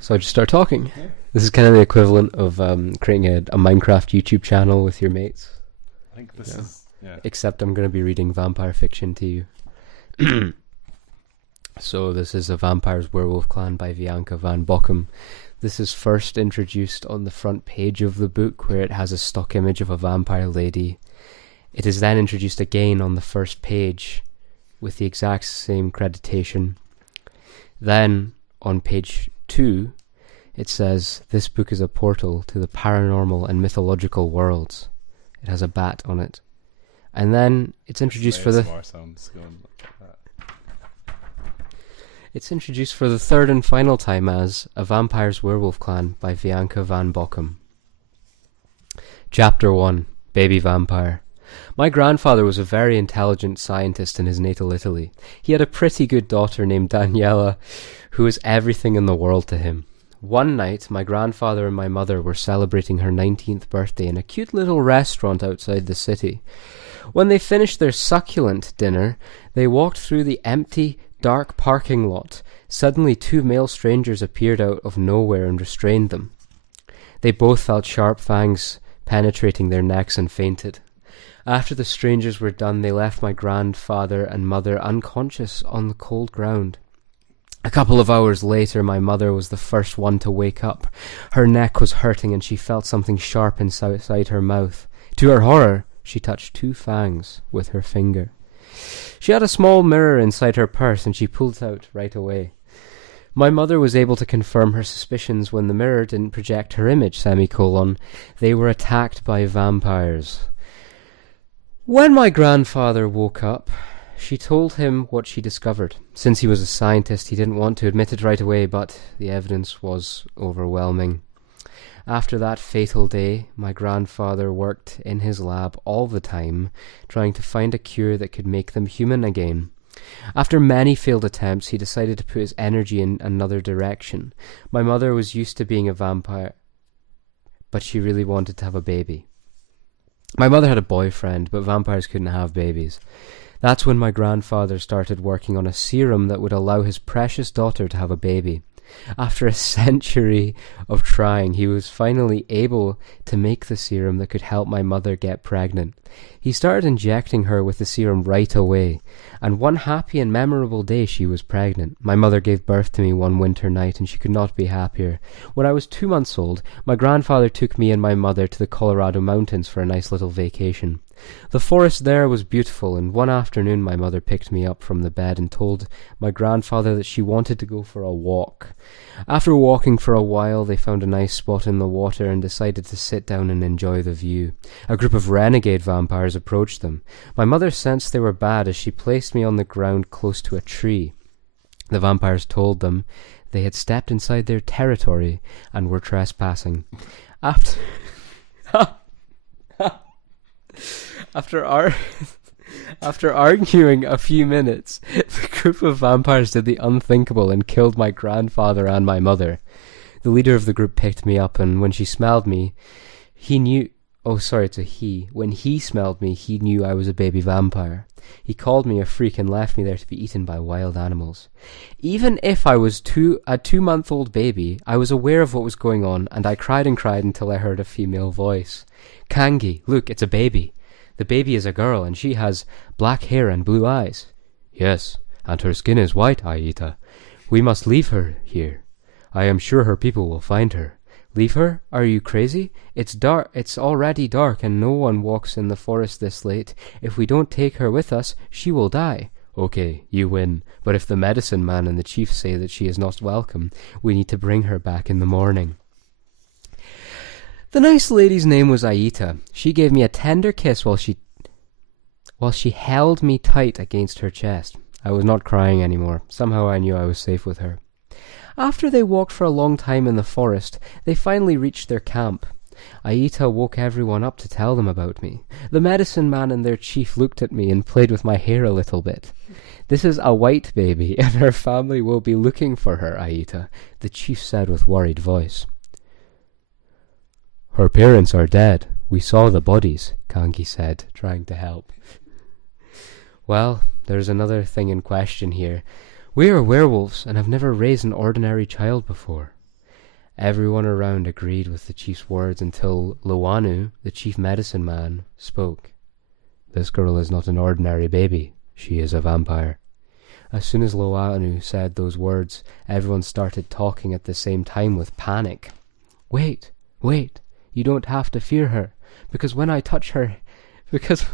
So I just start talking. Yeah. This is kind of the equivalent of creating a Minecraft YouTube channel with your mates. I think this Yeah. is Except I'm going to be reading vampire fiction to you. So this is A Vampire's Werewolf Clan by Bianca van Bockum. This is first introduced on the front page of the book, where it has a stock image of a vampire lady. It is then introduced again on the first page with the exact same creditation. Then on page 2 it says, "This book is a portal to the paranormal and mythological worlds." It has a bat on it. And then it's introduced for the sounds going like that. It's introduced for the third and final time as A Vampire's Werewolf Clan by Bianca van Bockum. Chapter 1. Baby Vampire. My grandfather was a very intelligent scientist in his natal Italy. He had a pretty good daughter named Daniela, who was everything in the world to him. One night, my grandfather and my mother were celebrating her 19th birthday in a cute little restaurant outside the city. When they finished their succulent dinner, they walked through the empty, dark parking lot. Suddenly 2 male strangers appeared out of nowhere and restrained them. They both felt sharp fangs penetrating their necks and fainted. After the strangers were done, they left my grandfather and mother unconscious on the cold ground. A couple of hours later, my mother was the first one to wake up. Her neck was hurting and she felt something sharp inside her mouth. To her horror, she touched 2 fangs with her finger. She had a small mirror inside her purse and she pulled it out right away. My mother was able to confirm her suspicions when the mirror didn't project her image, semicolon. They were attacked by vampires. When my grandfather woke up, she told him what she discovered. Since he was a scientist, he didn't want to admit it right away, but the evidence was overwhelming. After that fatal day, my grandfather worked in his lab all the time, trying to find a cure that could make them human again. After many failed attempts, he decided to put his energy in another direction. My mother was used to being a vampire, but she really wanted to have a baby. My mother had a boyfriend, but vampires couldn't have babies. That's when my grandfather started working on a serum that would allow his precious daughter to have a baby. After a century of trying, he was finally able to make the serum that could help my mother get pregnant. He started injecting her with the serum right away, and one happy and memorable day she was pregnant. My mother gave birth to me one winter night, and she could not be happier. When I was 2 months old, my grandfather took me and my mother to the Colorado mountains for a nice little vacation. The forest there was beautiful, and one afternoon my mother picked me up from the bed and told my grandfather that she wanted to go for a walk. After walking for a while, they found a nice spot in the water and decided to sit down and enjoy the view. A group of renegade vampires approached them. My mother sensed they were bad as she placed me on the ground close to a tree. The vampires told them they had stepped inside their territory and were trespassing. After After arguing a few minutes, the group of vampires did the unthinkable and killed my grandfather and my mother. The leader of the group picked me up, and when she smelled me, he knew... Oh, sorry, it's a he. When he smelled me, he knew I was a baby vampire. He called me a freak and left me there to be eaten by wild animals. Even if I was a 2-month-old baby, I was aware of what was going on, and I cried and cried until I heard a female voice. "Kangi, look, it's a baby. The baby is a girl, and she has black hair and blue eyes." "Yes, and her skin is white, Aita. We must leave her here. I am sure her people will find her." "Leave her? Are you crazy? It's dark. It's already dark, and no one walks in the forest this late. If we don't take her with us, she will die." "Okay, you win. But if the medicine man and the chief say that she is not welcome, we need to bring her back in the morning." The nice lady's name was Aita. She gave me a tender kiss while she held me tight against her chest. I was not crying anymore. Somehow I knew I was safe with her. After they walked for a long time in the forest, they finally reached their camp. Aita woke everyone up to tell them about me. The medicine man and their chief looked at me and played with my hair a little bit. "This is a white baby, and her family will be looking for her, Aita," the chief said with worried voice. "Her parents are dead. We saw the bodies," Kangi said, trying to help. "Well, there's another thing in question here. We are werewolves and have never raised an ordinary child before." Everyone around agreed with the chief's words until Loanu, the chief medicine man, spoke. This girl is not an ordinary baby. She is a vampire. As soon as Loanu said those words, everyone started talking at the same time with panic. Wait, you don't have to fear her, because when I touch her... Because...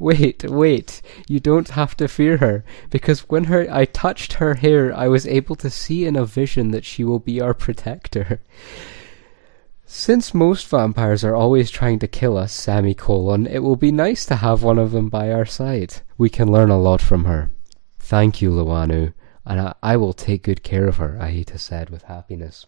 Wait, you don't have to fear her, because when I touched her hair, I was able to see in a vision that she will be our protector. Since most vampires are always trying to kill us, it will be nice to have one of them by our side. We can learn a lot from her. Thank you, Loanu, and I will take good care of her, Aita said with happiness.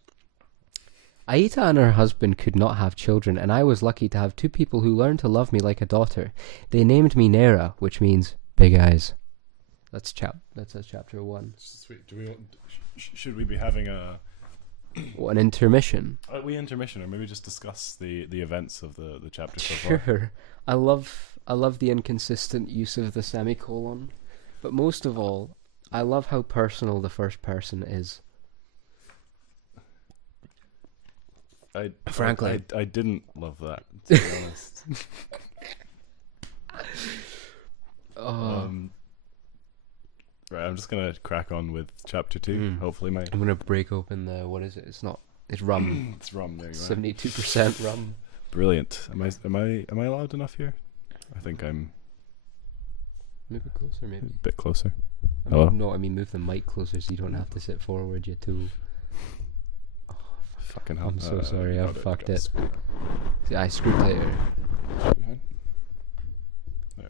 Aita and her husband could not have children, and I was lucky to have two people who learned to love me like a daughter. They named me Nera, which means big eyes. That's chapter 1. Sweet. Should we be having an intermission? Intermission, or maybe just discuss the events of the chapter so far? Sure. I love the inconsistent use of the semicolon, but most of all, I love how personal the first person is. Frankly, I didn't love that, to be honest. Right, I'm just gonna crack on with chapter 2. Hopefully, I'm gonna break open the It's rum. It's rum. There you 72% rum. Brilliant. Am I loud enough here? I think I'm. Move it closer, maybe. A bit closer. Hello? No, I mean move the mic closer so you don't have to sit forward, you tool. Fucking hell. I'm so sorry, I fucked it. See, I screwed tighter. You're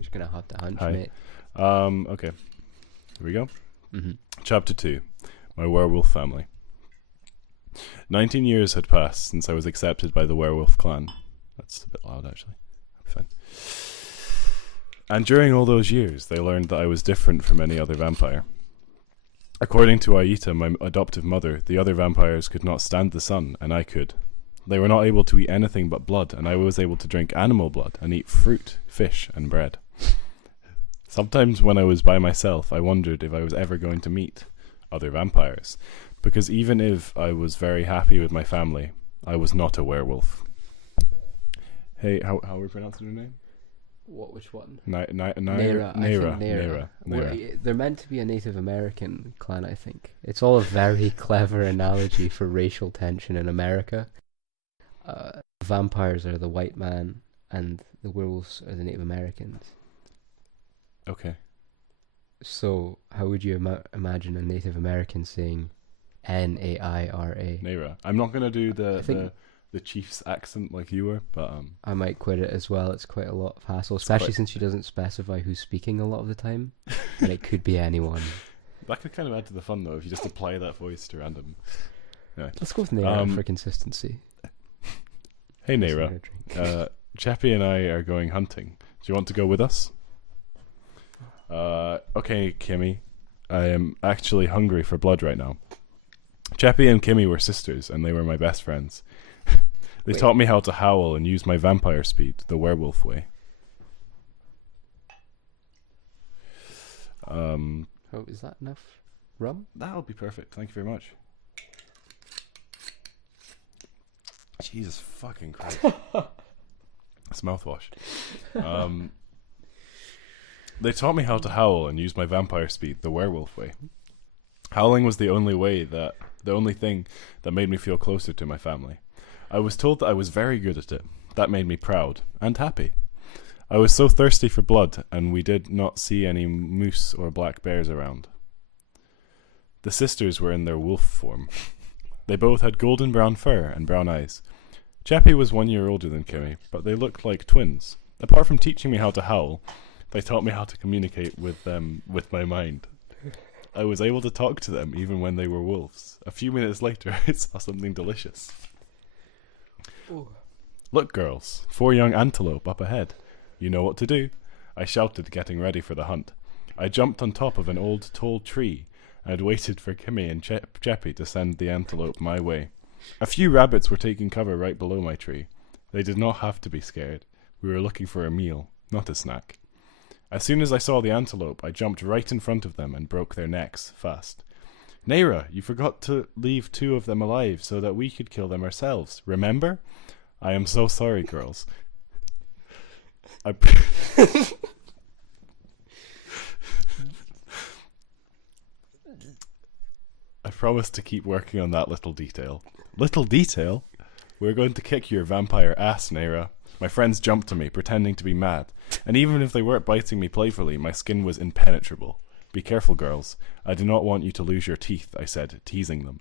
just gonna have to hunch, mate. Okay. Here we go. Mm-hmm. Chapter 2. My Werewolf Family. 19 years had passed since I was accepted by the werewolf clan. That's a bit loud, actually. Fine. And during all those years, they learned that I was different from any other vampire. According to Aita, my adoptive mother, the other vampires could not stand the sun, and I could. They were not able to eat anything but blood, and I was able to drink animal blood and eat fruit, fish, and bread. Sometimes when I was by myself, I wondered if I was ever going to meet other vampires, because even if I was very happy with my family, I was not a werewolf. Hey, how are we pronouncing her name? Which one? Nera. Well, they're meant to be a Native American clan, I think. It's all a very clever analogy for racial tension in America. Vampires are the white man, and the werewolves are the Native Americans. Okay. So, how would you imagine a Native American saying Naira? Nera. I'm not going to do the chief's accent like you were, but I might quit it as well. It's quite a lot of hassle, especially since she doesn't specify who's speaking a lot of the time, and it could be anyone. That could kind of add to the fun, though, if you just apply that voice to random. Anyway. Let's go with Naira for consistency. Hey Naira, Chappie and I are going hunting. Do you want to go with us? Okay, Kimmy. I am actually hungry for blood right now. Chappie and Kimmy were sisters, and they were my best friends. They taught me how to howl and use my vampire speed, the werewolf way. Oh, is that enough rum? That'll be perfect. Thank you very much. Jesus fucking Christ. It's mouthwash. They taught me how to howl and use my vampire speed, the werewolf way. Howling was the only thing that made me feel closer to my family. I was told that I was very good at it. That made me proud and happy. I was so thirsty for blood, and we did not see any moose or black bears around. The sisters were in their wolf form. They both had golden brown fur and brown eyes. Chappie was 1 year older than Kimmy, but they looked like twins. Apart from teaching me how to howl, they taught me how to communicate with them with my mind. I was able to talk to them even when they were wolves. A few minutes later, I saw something delicious. Ooh. Look, girls, 4 young antelope up ahead. You know what to do, I shouted, getting ready for the hunt. I jumped on top of an old tall tree and waited for Kimmy and Chappie to send the antelope my way. A few rabbits were taking cover right below my tree. They did not have to be scared. We were looking for a meal, not a snack. As soon as I saw the antelope, I jumped right in front of them and broke their necks fast. Naira, you forgot to leave 2 of them alive so that we could kill them ourselves. Remember? I am so sorry, girls. I promise to keep working on that little detail. Little detail? We're going to kick your vampire ass, Naira. My friends jumped to me, pretending to be mad. And even if they weren't biting me playfully, my skin was impenetrable. Be careful, girls. I do not want you to lose your teeth, I said, teasing them.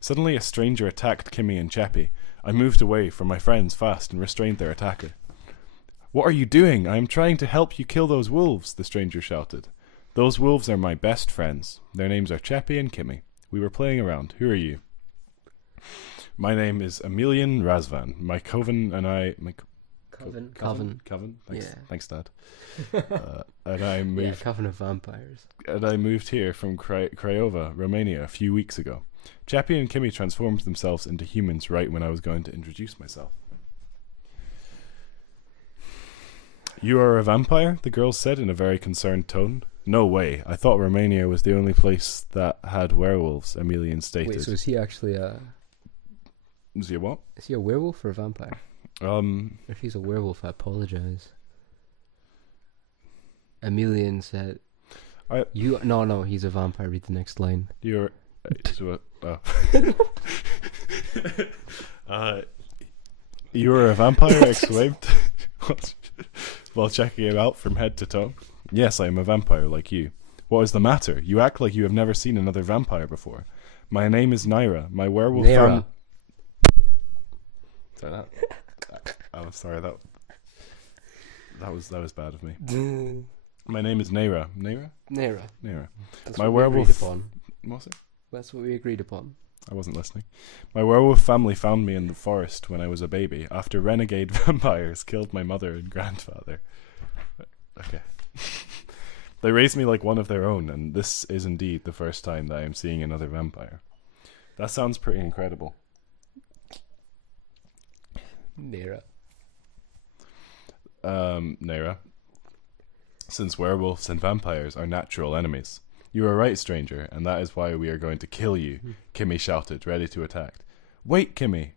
Suddenly a stranger attacked Kimmy and Cheppy. I moved away from my friends fast and restrained their attacker. What are you doing? I am trying to help you kill those wolves, the stranger shouted. Those wolves are my best friends. Their names are Cheppy and Kimmy. We were playing around. Who are you? My name is Emilian Razvan. My coven and I... Coven. Thanks, Yeah. Thanks, Dad. And I moved. Yeah, Coven of Vampires. And I moved here from Craiova, Romania, a few weeks ago. Cheppy and Kimmy transformed themselves into humans right when I was going to introduce myself. You are a vampire? The girl said in a very concerned tone. No way. I thought Romania was the only place that had werewolves, Emilian stated. Wait, so is he actually a... Is he a what? Is he a werewolf or a vampire? If he's a werewolf, I apologize. Emilian said... No, he's a vampire. Read the next line. You're... You are a vampire, I exclaimed, while checking him out from head to toe. Yes, I am a vampire, like you. What is the matter? You act like you have never seen another vampire before. My name is Naira. My werewolf Naira. Sorry, I'm sorry, that was bad of me. My name is Naira. Naira? Naira. That's my what werewolf. we agreed upon. What's it? That's what we agreed upon. I wasn't listening. My werewolf family found me in the forest when I was a baby after renegade vampires killed my mother and grandfather. Okay. They raised me like one of their own, and this is indeed the first time that I am seeing another vampire. That sounds pretty incredible. Naira. Naira. Since werewolves and vampires are natural enemies. You are right, stranger, and that is why we are going to kill you, Kimmy shouted, ready to attack. Wait, Kimmy!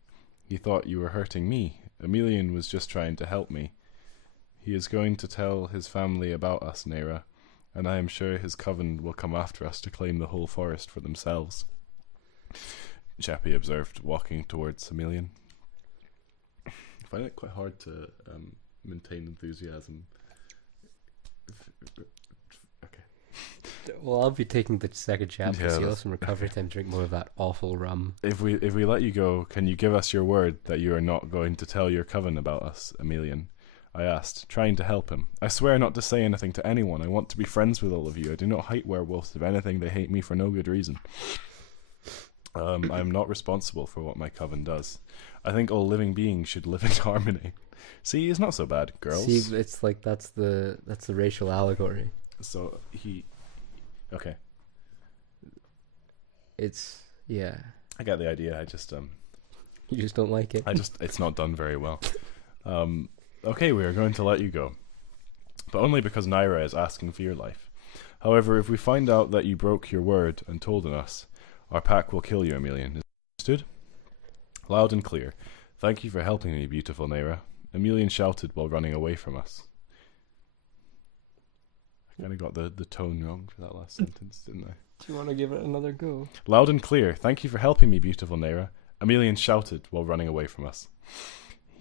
He thought you were hurting me. Emilian was just trying to help me. He is going to tell his family about us, Naira, and I am sure his coven will come after us to claim the whole forest for themselves. Cheppy observed, walking towards Emilian. I find it quite hard to maintain enthusiasm. Well, I'll be taking the second chapter, Yeah, so you'll that's- have some recovery time to drink more of that awful rum. If we let you go, can you give us your word that you are not going to tell your coven about us, Emilian? I asked, trying to help him. I swear not to say anything to anyone. I want to be friends with all of you. I do not hate werewolves. If anything, they hate me for no good reason. I am not responsible for what my coven does. I think all living beings should live in harmony. See, it's not so bad, girls. See, it's like that's the racial allegory. So okay. It's yeah. I get the idea. I just You just don't like it. it's not done very well. Okay, we are going to let you go, but only because Naira is asking for your life. However, if we find out that you broke your word and told on us, our pack will kill you, Emilian. Understood? Loud and clear. Thank you for helping me, beautiful Naira. Emilian shouted while running away from us. I kind of got the tone wrong for that last sentence, didn't I? Do you want to give it another go? Loud and clear. Thank you for helping me, beautiful Naira. Emilian shouted while running away from us.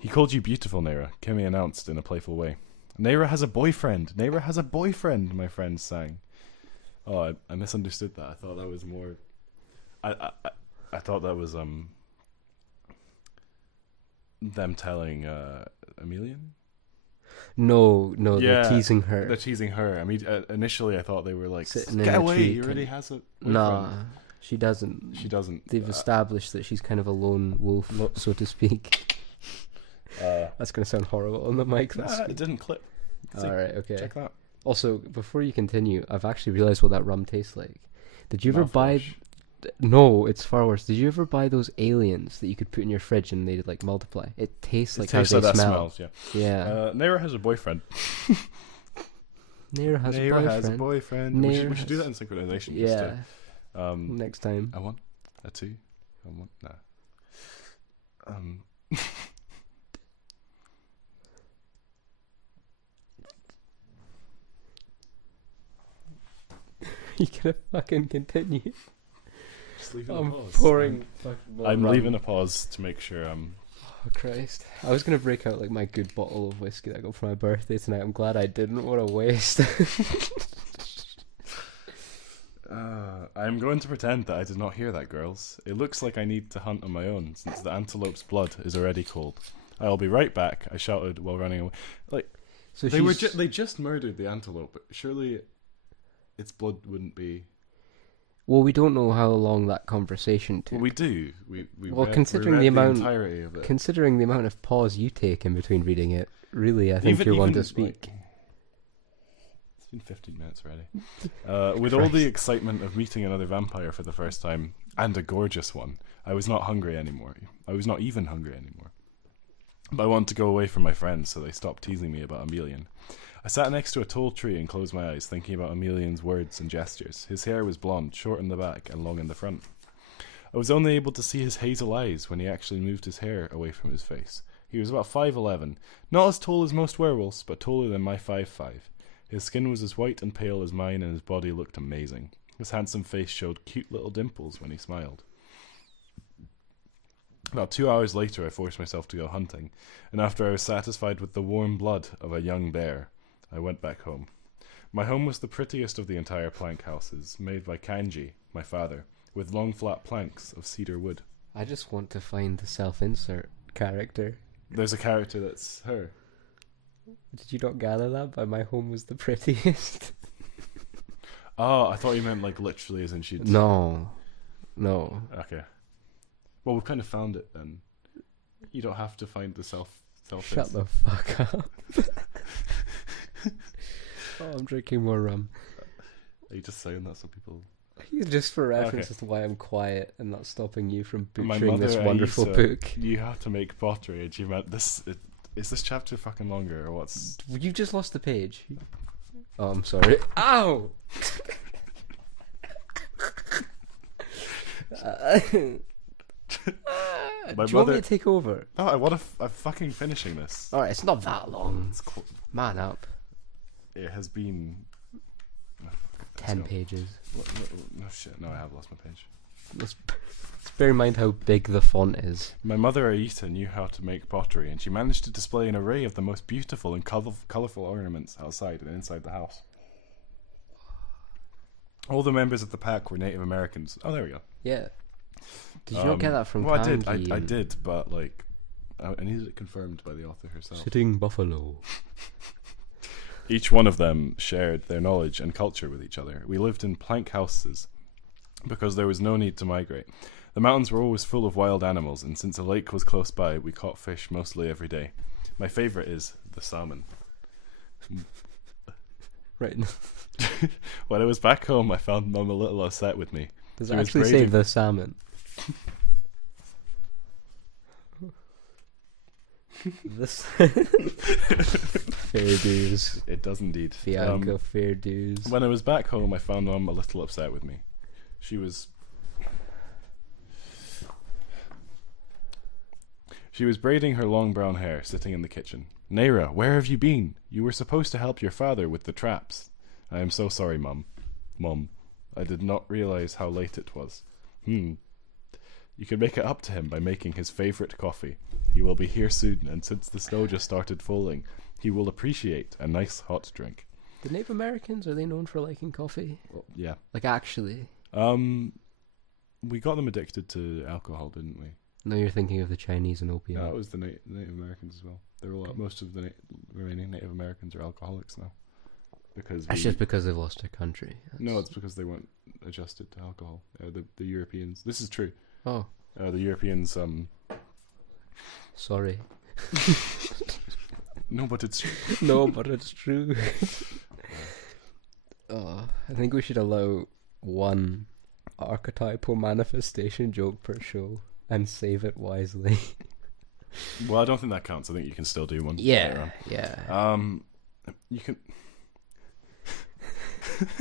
He called you beautiful, Naira, Kimmy announced in a playful way. Naira has a boyfriend. Naira has a boyfriend, my friends sang. Oh, I misunderstood that. I thought that was more... I thought that was them telling Emilian? No, they're teasing her. They're teasing her. I mean, initially I thought they were like, Sitting in get a away, tree he already has a boyfriend. Nah, she doesn't. She doesn't. They've established that she's kind of a lone wolf, so to speak. That's going to sound horrible on the mic. It didn't clip. Alright, okay. Check that. Also, before you continue, I've actually realised what that rum tastes like. Did you ever buy... Mouthwash. No, it's far worse. Did you ever buy those aliens that you could put in your fridge and they'd like multiply? It tastes like how they that smell. smells, yeah. Yeah. Naira has a boyfriend. Naira has a Naira boyfriend. has a boyfriend. We should do that in synchronization. Yeah. Next time. A 1, a 2, a 1. Nah. You gonna fucking continue? Just leave I'm pouring fucking more I'm rum. leaving a pause to make sure Oh Christ! I was gonna break out like my good bottle of whiskey that I got for my birthday tonight. I'm glad I didn't. What a waste. I'm going to pretend that I did not hear that, girls. It looks like I need to hunt on my own, since the antelope's blood is already cold. I'll be right back, I shouted while running away. Like, So they just murdered the antelope, but surely its blood wouldn't be... Well, we don't know how long that conversation took. Well, we do. We Considering read the amount, entirety of it. considering the amount of pause you take in between reading it, really, I think you're one to speak. Like, it's been 15 minutes already. With all the excitement of meeting another vampire for the first time, and a gorgeous one, I was not hungry anymore. I was not even hungry anymore. But I wanted to go away from my friends, so they stopped teasing me about Emelian. I sat next to a tall tree and closed my eyes, thinking about Emelian's words and gestures. His hair was blonde, short in the back and long in the front. I was only able to see his hazel eyes when he actually moved his hair away from his face. He was about 5'11", not as tall as most werewolves, but taller than my 5'5". His skin was as white and pale as mine, and his body looked amazing. His handsome face showed cute little dimples when he smiled. About 2 hours later, I forced myself to go hunting, and after I was satisfied with the warm blood of a young bear, I went back home. My home was the prettiest of the entire plank houses, made by Kanji, my father, with long flat planks of cedar wood. I just want to find the self-insert character. There's a character that's her. Did you not gather that by my home was the prettiest? Oh, I thought you meant like literally as in she'd... No. Okay. Well, we've kind of found it then. You don't have to find the self. Shut the fuck up. Oh, I'm drinking more rum. Are you just saying that so people... Just for reference Okay. as to why I'm quiet and not stopping you from My butchering this mother, wonderful Aisa, book. You have to make pottery, and she meant this... Is this chapter fucking longer, or what's... You just lost the page. Oh, I'm sorry. Ow! Do you want me to take over? No, I'm fucking finishing this. Alright, it's not that long. It's Man up. It has been... 10 pages. No shit, no, I have lost my page. Let's bear in mind how big the font is. My mother Aita knew how to make pottery, and she managed to display an array of the most beautiful and colourful ornaments outside and inside the house. All the members of the pack were Native Americans. Oh, there we go. Yeah. Did you not get that from Well, Kanji? I did, but like, I needed it confirmed by the author herself. Sitting buffalo. Each one of them shared their knowledge and culture with each other. We lived in plank houses because there was no need to migrate. The mountains were always full of wild animals, and since a lake was close by, we caught fish mostly every day. My favourite is the salmon. Right. When I was back home, I found Mum a little upset with me. Does She it was actually say braiding- the salmon? This fair dues. It does indeed. Bianca, fair dues. When I was back home, I found Mum a little upset with me. She was braiding her long brown hair, sitting in the kitchen. Naira, where have you been? You were supposed to help your father with the traps. I am so sorry, Mum. Mum, I did not realize how late it was. You can make it up to him by making his favorite coffee. He will be here soon, and since the snow just started falling, he will appreciate a nice hot drink. The Native Americans, are they known for liking coffee? Well, yeah. Like, actually? We got them addicted to alcohol, didn't we? No, you're thinking of the Chinese and opium. No, it was the Native Americans as well. They're most of the remaining Native Americans are alcoholics now. It's just because they've lost their country. No, it's because they weren't adjusted to alcohol. The Europeans. This is true. Oh. The Europeans. Sorry. No, but it's true. No, but it's true. I think we should allow one archetypal manifestation joke per show and save it wisely. Well, I don't think that counts. I think you can still do one. Yeah. You can.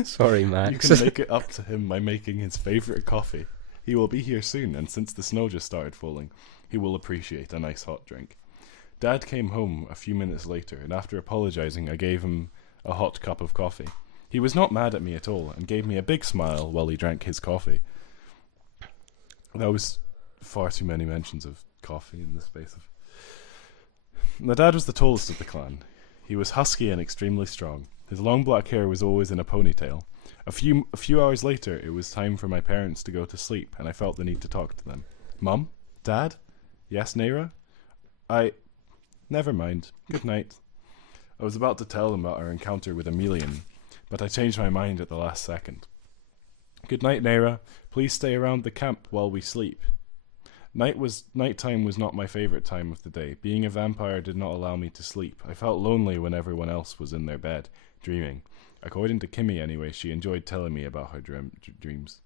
Sorry, You Max. can make it up to him by making his favourite coffee. He will be here soon, and since the snow just started falling, he will appreciate a nice hot drink. Dad came home a few minutes later, and after apologising, I gave him a hot cup of coffee. He was not mad at me at all, and gave me a big smile while he drank his coffee. That was far too many mentions of coffee in the space of... My dad was the tallest of the clan. He was husky and extremely strong. His long black hair was always in a ponytail. A few hours later, it was time for my parents to go to sleep, and I felt the need to talk to them. Mum? Dad? Yes, Naira? Never mind. Good night. I was about to tell them about our encounter with Emelian, but I changed my mind at the last second. Good night, Naira. Please stay around the camp while we sleep. Nighttime was not my favourite time of the day. Being a vampire did not allow me to sleep. I felt lonely when everyone else was in their bed, dreaming. According to Kimmy anyway, she enjoyed telling me about her dreams.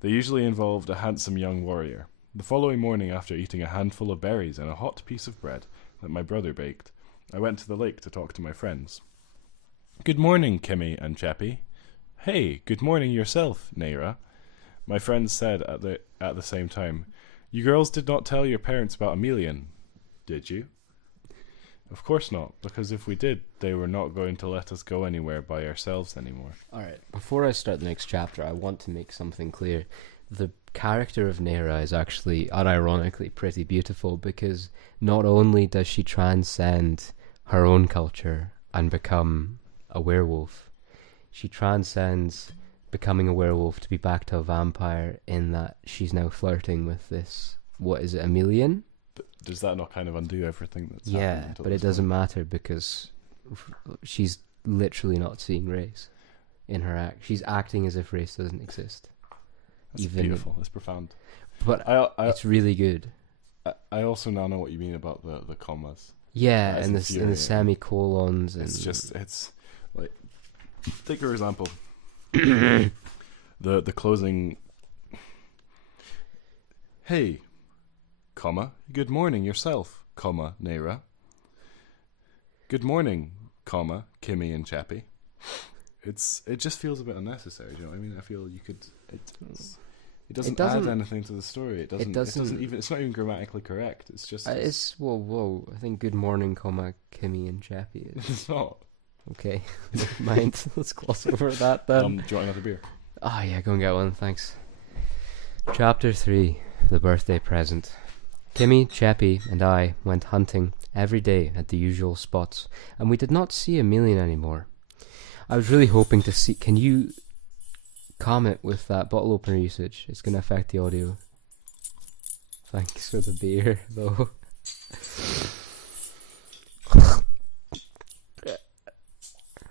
They usually involved a handsome young warrior. The following morning, after eating a handful of berries and a hot piece of bread that my brother baked, I went to the lake to talk to my friends. Good morning, Kimmy and Chappie. Hey, good morning yourself, Naira. My friends said at the same time, You girls did not tell your parents about Emelian, did you? Of course not, because if we did, they were not going to let us go anywhere by ourselves anymore. Alright, before I start the next chapter, I want to make something clear. The character of Naira is actually, unironically, pretty beautiful, because not only does she transcend her own culture and become a werewolf, she transcends becoming a werewolf to be back to a vampire, in that she's now flirting with this, what is it, Emelian? But does that not kind of undo everything that's happened? Yeah, but it doesn't matter, because she's literally not seeing race in her act. She's acting as if race doesn't exist. That's beautiful. That's profound. But it's really good. I also now know what you mean about the commas. Yeah, and the semicolons. And It's like, take for example, the closing. Hey, comma, good morning yourself, comma, Naira. Good morning, comma, Kimmy and Chappie. It just feels a bit unnecessary. Do you know what I mean? I feel you could. It doesn't add anything to the story. It doesn't even. It's not even grammatically correct. It's just. It's whoa. I think good morning, comma, Kimmy and Chappie. It's not. Okay, never mind. Let's gloss over that then. Do you want another beer? Oh yeah, go and get one, thanks. Chapter 3, The Birthday Present. Kimmy, Chappie, and I went hunting every day at the usual spots, and we did not see Emelian anymore. I was really hoping to see... Can you comment with that bottle opener usage? It's going to affect the audio. Thanks for the beer, though.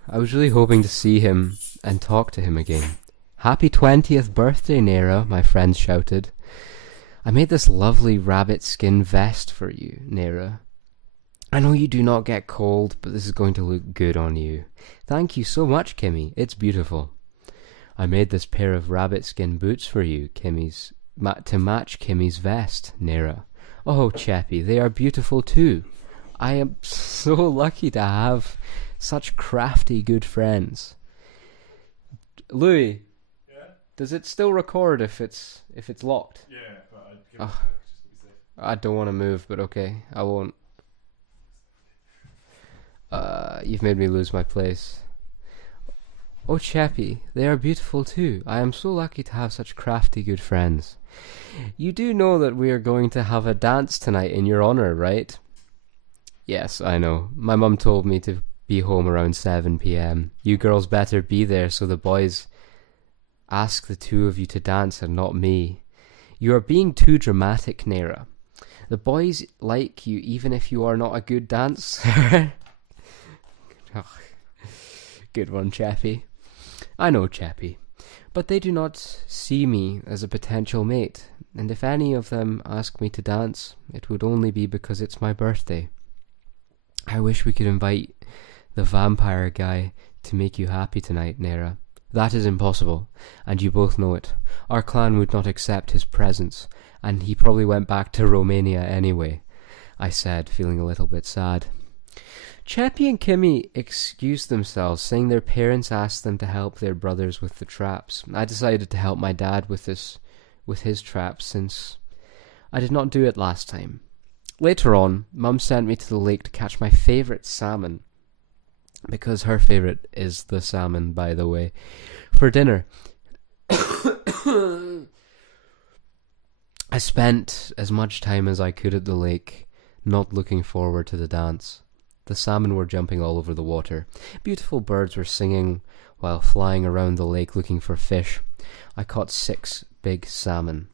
I was really hoping to see him and talk to him again. Happy 20th birthday, Naira, my friends shouted. I made this lovely rabbit skin vest for you, Naira. I know you do not get cold, but this is going to look good on you. Thank you so much, Kimmy. It's beautiful. I made this pair of rabbit skin boots for you, to match Kimmy's vest, Naira. Oh, Chappie, they are beautiful too. I am so lucky to have such crafty good friends. Louis, yeah? Does it still record if it's locked? Yeah, but I'd give it a check, just to be safe. I don't want to move, but okay, I won't. You've made me lose my place. Oh, Chappie, they are beautiful too. I am so lucky to have such crafty good friends. You do know that we are going to have a dance tonight in your honour, right? Yes, I know. My mum told me to be home around 7 p.m. You girls better be there so the boys ask the two of you to dance and not me. You are being too dramatic, Naira. The boys like you even if you are not a good dancer. Oh, good one, Chappie. I know, Chappie. But they do not see me as a potential mate, and if any of them ask me to dance, it would only be because it's my birthday. I wish we could invite the vampire guy to make you happy tonight, Naira. That is impossible, and you both know it. Our clan would not accept his presence, and he probably went back to Romania anyway, I said, feeling a little bit sad. Cheppy and Kimmy excused themselves, saying their parents asked them to help their brothers with the traps. I decided to help my dad with his traps, since I did not do it last time. Later on, Mum sent me to the lake to catch my favourite salmon, because her favourite is the salmon, by the way, for dinner. I spent as much time as I could at the lake, not looking forward to the dance. The salmon were jumping all over the water. Beautiful birds were singing while flying around the lake looking for fish. I caught 6 big salmon.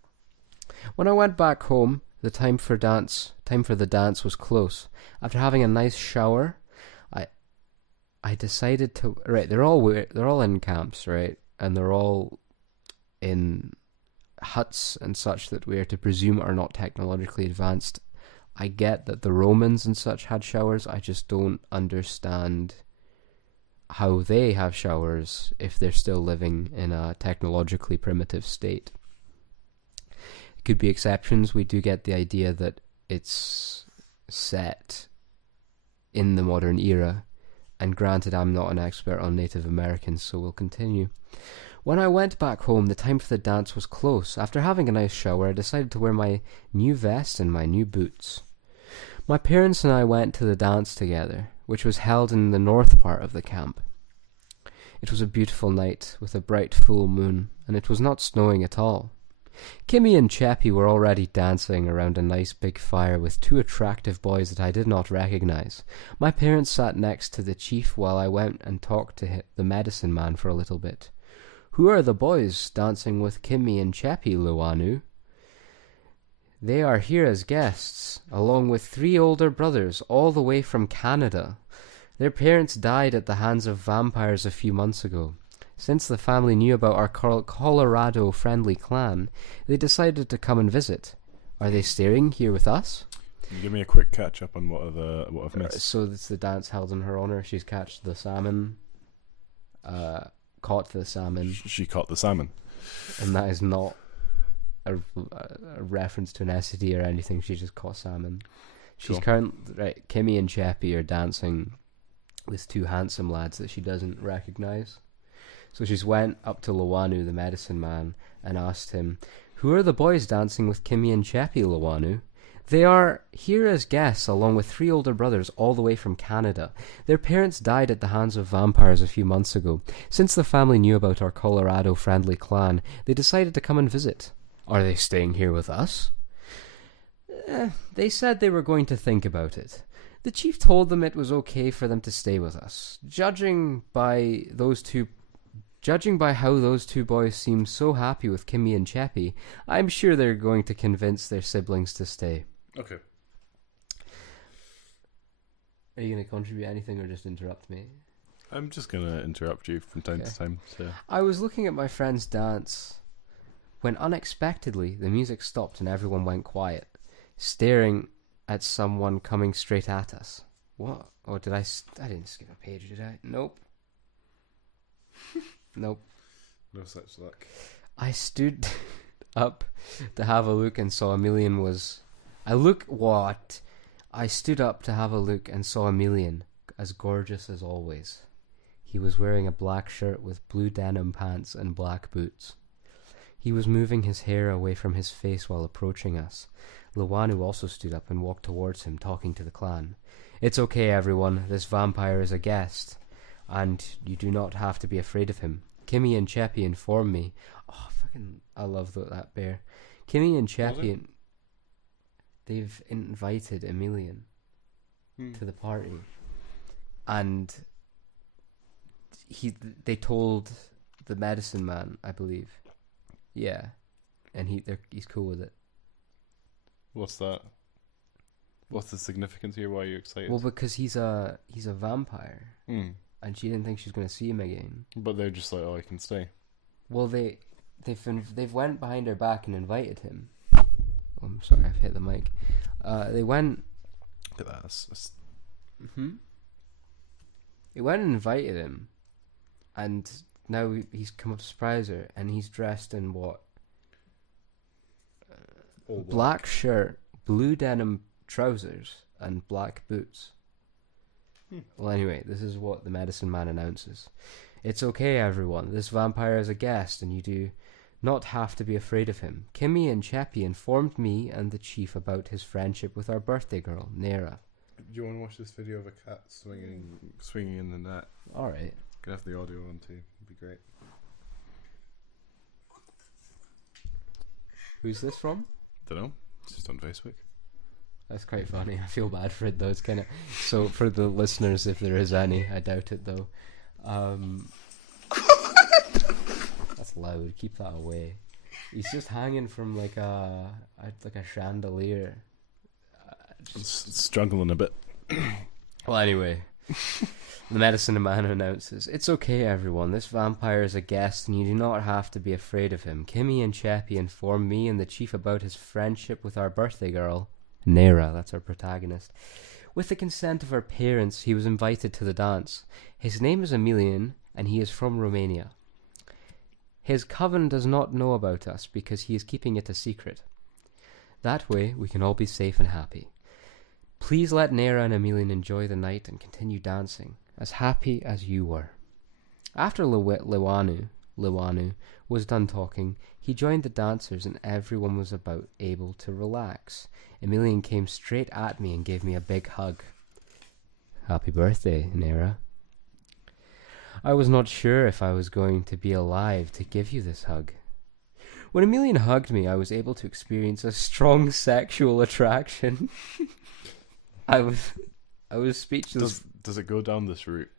When I went back home, the time for the dance was close. After having a nice shower, I decided to... Right, they're all in camps, right? And they're all in huts and such that we are to presume are not technologically advanced. I get that the Romans and such had showers. I just don't understand how they have showers if they're still living in a technologically primitive state. It could be exceptions. We do get the idea that it's set in the modern era. And granted, I'm not an expert on Native Americans, so we'll continue. When I went back home, the time for the dance was close. After having a nice shower, I decided to wear my new vest and my new boots. My parents and I went to the dance together, which was held in the north part of the camp. It was a beautiful night with a bright full moon, and it was not snowing at all. Kimmy and Cheppy were already dancing around a nice big fire with 2 attractive boys that I did not recognize. My parents sat next to the chief while I went and talked to the medicine man for a little bit. "Who are the boys dancing with Kimmy and Cheppy, Luanu?" "They are here as guests, along with 3 older brothers, all the way from Canada. Their parents died at the hands of vampires a few months ago. Since the family knew about our Colorado-friendly clan, they decided to come and visit. Are they staying here with us?" Can you give me a quick catch up on what I've missed? So it's the dance held in her honor. She's caught the salmon. Caught the salmon. She caught the salmon. And that is not a reference to an STD or anything. She just caught salmon. She's Cool. right. Kimmy and Cheppy are dancing with 2 handsome lads that she doesn't recognize. So she's went up to Luanu, the medicine man, and asked him, "Who are the boys dancing with Kimmy and Cheppy, Luanu?" "They are here as guests, along with 3 older brothers, all the way from Canada. Their parents died at the hands of vampires a few months ago. Since the family knew about our Colorado-friendly clan, they decided to come and visit. Are they staying here with us?" They said they were going to think about it. The chief told them it was okay for them to stay with us. Judging by how those 2 boys seemed so happy with Kimmy and Cheppy, I'm sure they're going to convince their siblings to stay. Okay. Are you going to contribute anything or just interrupt me? I'm just going to interrupt you from time to time. So. I was looking at my friend's dance when unexpectedly the music stopped and everyone went quiet, staring at someone coming straight at us. What? Oh, I didn't skip a page, did I? Nope. Nope. No such luck. I stood up to have a look and saw Emilian was... I stood up to have a look and saw Emilian, as gorgeous as always. He was wearing a black shirt with blue denim pants and black boots. He was moving his hair away from his face while approaching us. Luanu also stood up and walked towards him, talking to the clan. "It's okay, everyone. This vampire is a guest, and you do not have to be afraid of him. Kimmy and Cheppy informed me..." Oh, fucking... I love that bear. Kimmy and Cheppy... They've invited Emilian to the party. And they told the medicine man, I believe. Yeah. And he's cool with it. What's that? What's the significance here? Why are you excited? Well, because he's a vampire. And she didn't think she was going to see him again. But they're just like, "Oh, I can stay." Well, they've went behind her back and invited him. Oh, I'm sorry, I've hit the mic. They went... Look at that. They went and invited him. And now he's come up to surprise her. And he's dressed in what? Black shirt, blue denim trousers, and black boots. Well, anyway, this is what the medicine man announces. It's okay, everyone. This vampire is a guest, and you do not have to be afraid of him. Kimmy and Cheppy informed me and the chief about his friendship with our birthday girl, Nera. Do you want to watch this video of a cat swinging in the net? Alright. Could have the audio on too. It'd be great. Who's this from? Dunno. It's just on Facebook. That's quite funny. I feel bad for it though. It's kind of so for the listeners, if there is any. I doubt it though. That's loud. Keep that away. He's just hanging from like a chandelier. Struggling a bit. Well, anyway, the medicine man announces, "It's okay, everyone. This vampire is a guest, and you do not have to be afraid of him. Kimmy and Cheppy informed me and the chief about his friendship with our birthday girl, Nera." That's our protagonist. "With the consent of our parents, he was invited to the dance. His name is Emilian, and he is from Romania. His coven does not know about us because he is keeping it a secret. That way, we can all be safe and happy. Please let Nera and Emilian enjoy the night and continue dancing, as happy as you were." After Lewanu was done talking, he joined the dancers and everyone was about able to relax. Emilian came straight at me and gave me a big hug. "Happy birthday, Nera." I was not sure if I was going to be alive to give you this hug. When Emilian hugged me, I was able to experience a strong sexual attraction. I was speechless. Does it go down this route,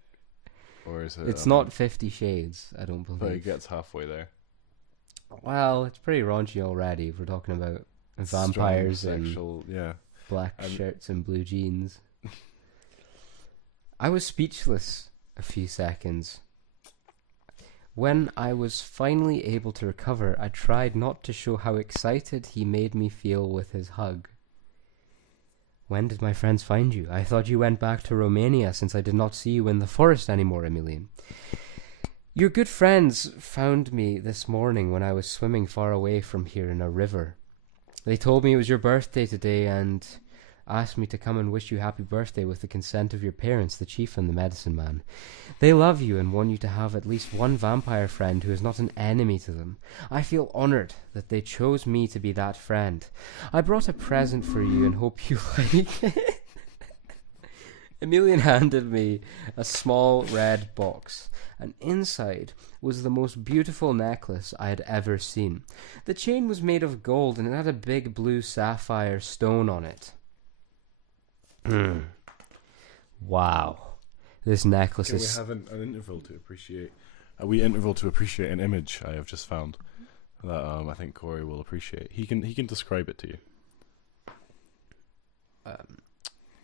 or is it? It's not 50 Shades, I don't But believe. it gets halfway there. Well, it's pretty raunchy already if we're talking about vampires Strong and sexual, yeah. black shirts and blue jeans. I was speechless a few seconds. When I was finally able to recover, I tried not to show how excited he made me feel with his hug. "When did my friends find you? I thought you went back to Romania since I did not see you in the forest anymore, Emilian." "Your good friends found me this morning when I was swimming far away from here in a river. They told me it was your birthday today and asked me to come and wish you happy birthday with the consent of your parents, the chief and the medicine man. They love you and want you to have at least one vampire friend who is not an enemy to them. I feel honored that they chose me to be that friend. I brought a present for you and hope you like it." Emilian handed me a small red box, and inside was the most beautiful necklace I had ever seen. The chain was made of gold and it had a big blue sapphire stone on it. Wow. This necklace Can is... we have an interval to appreciate? A wee interval to appreciate an image I have just found that I think Corey will appreciate. He can describe it to you.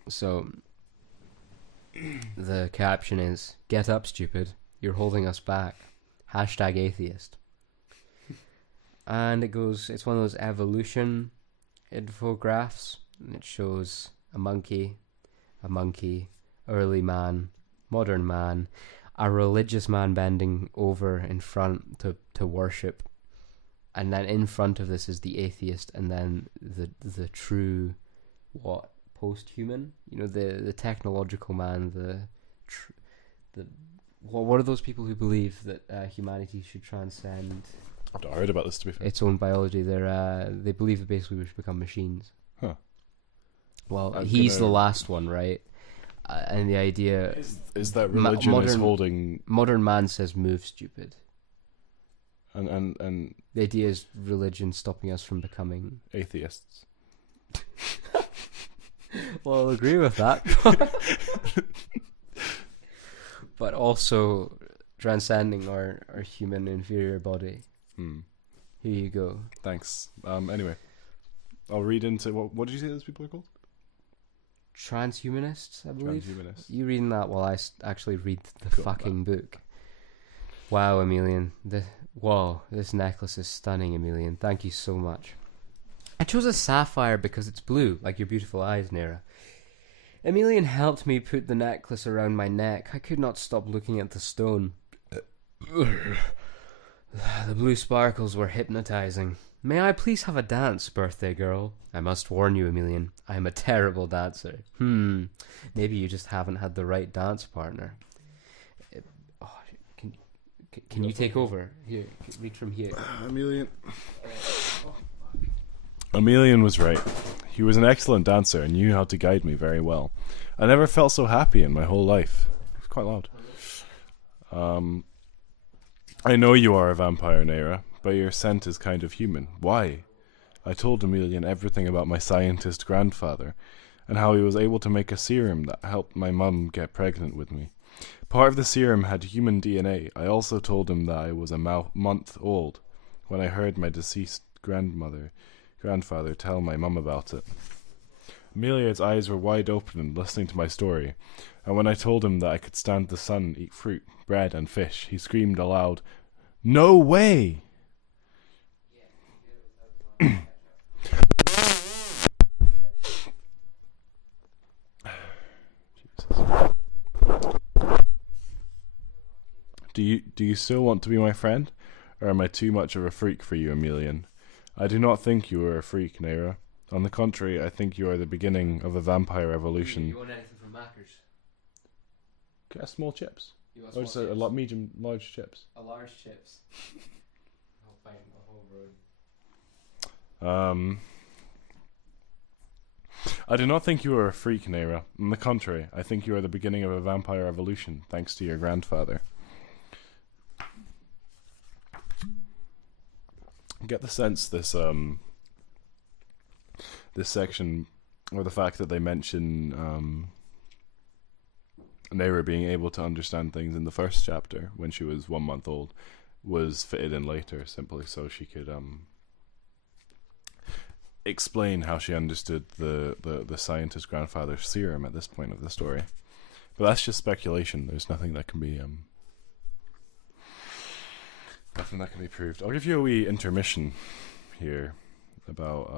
So, the caption is, "Get up, stupid. You're holding us back. #atheist." And it goes, it's one of those evolution infographs, and it shows a monkey, early man, modern man, a religious man bending over in front to worship, and then in front of this is the atheist, and then the true, post-human, the technological man, what are those people who believe that humanity should transcend I've not heard about this, to be fair. its own biology? They believe that basically we should become machines. Huh. Well, I'm he's gonna- the last one, right? And the idea, Is that religion is modern- holding modern man says, "Move, stupid." and The idea is religion stopping us from becoming... atheists? Well, I'll agree with that. But also transcending our human inferior body. Here you go. Thanks. Anyway, I'll read into what did you say those people are called? Transhumanists, I believe. Transhumanists. You reading that while I actually read the Cool. fucking book. Wow, Emilian. This necklace is stunning, Emilian. Thank you so much. I chose a sapphire because it's blue, like your beautiful eyes, Nera. Emilian helped me put the necklace around my neck. I could not stop looking at the stone. The blue sparkles were hypnotizing. May I please have a dance, birthday girl? I must warn you, Emilian, I am a terrible dancer. Maybe you just haven't had the right dance partner. Oh, can you take over? Here, read from here. Emilian was right. He was an excellent dancer and knew how to guide me very well. I never felt so happy in my whole life. It's quite loud. I know you are a vampire, Naira, but your scent is kind of human. Why? I told Emilian everything about my scientist grandfather, and how he was able to make a serum that helped my mum get pregnant with me. Part of the serum had human DNA. I also told him that I was a month old when I heard my deceased grandfather tell my mum about it. Amelia's eyes were wide open and listening to my story, and when I told him that I could stand the sun, eat fruit, bread, and fish, he screamed aloud, "No way!" Do you still want to be my friend, or am I too much of a freak for you, Emilian? I do not think you are a freak, Naira. On the contrary, I think you are the beginning of a vampire evolution. You want anything from Macca's? Get small chips. You want Or just a medium, large chips. A large chips. I'll find the whole road. I do not think you are a freak, Naira. On the contrary, I think you are the beginning of a vampire evolution, thanks to your grandfather. I get the sense this section, or the fact that they mention Naira being able to understand things in the first chapter when she was 1 month old, was fitted in later simply so she could explain how she understood the scientist grandfather's serum at this point of the story. But that's just speculation. There's nothing that can be proved. I'll give you a wee intermission here about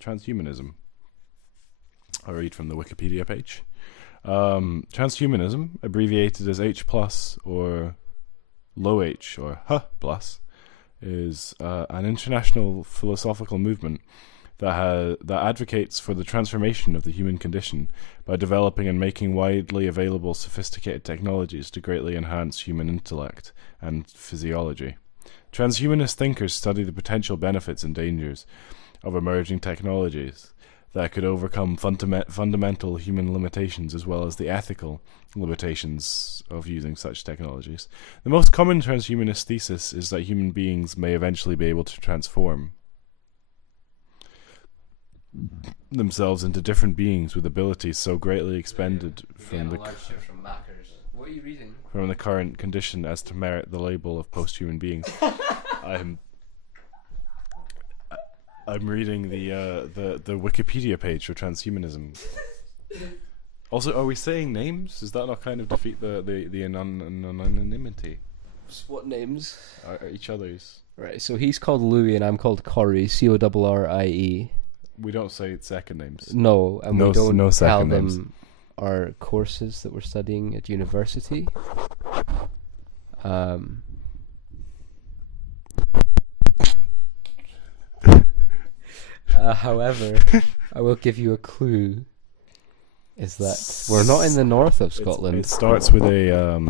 transhumanism. I'll read from the Wikipedia page. Transhumanism, abbreviated as H+, or low H, or H+, is an international philosophical movement that advocates for the transformation of the human condition by developing and making widely available sophisticated technologies to greatly enhance human intellect and physiology. Transhumanist thinkers study the potential benefits and dangers of emerging technologies that could overcome fundamental human limitations, as well as the ethical limitations of using such technologies. The most common transhumanist thesis is that human beings may eventually be able to transform themselves into different beings with abilities so greatly expanded from the What are you reading? From the current condition as to merit the label of post-human beings. I'm reading the Wikipedia page for transhumanism. Also, are we saying names? Does that not kind of defeat the anonymity? What names? Are each other's. Right, so he's called Louis and I'm called Corrie, Corrie. We don't say second names. No, and we don't no tell second them names. our courses that we're studying at university. However, I will give you a clue. Is that we're not in the north of Scotland. It starts with a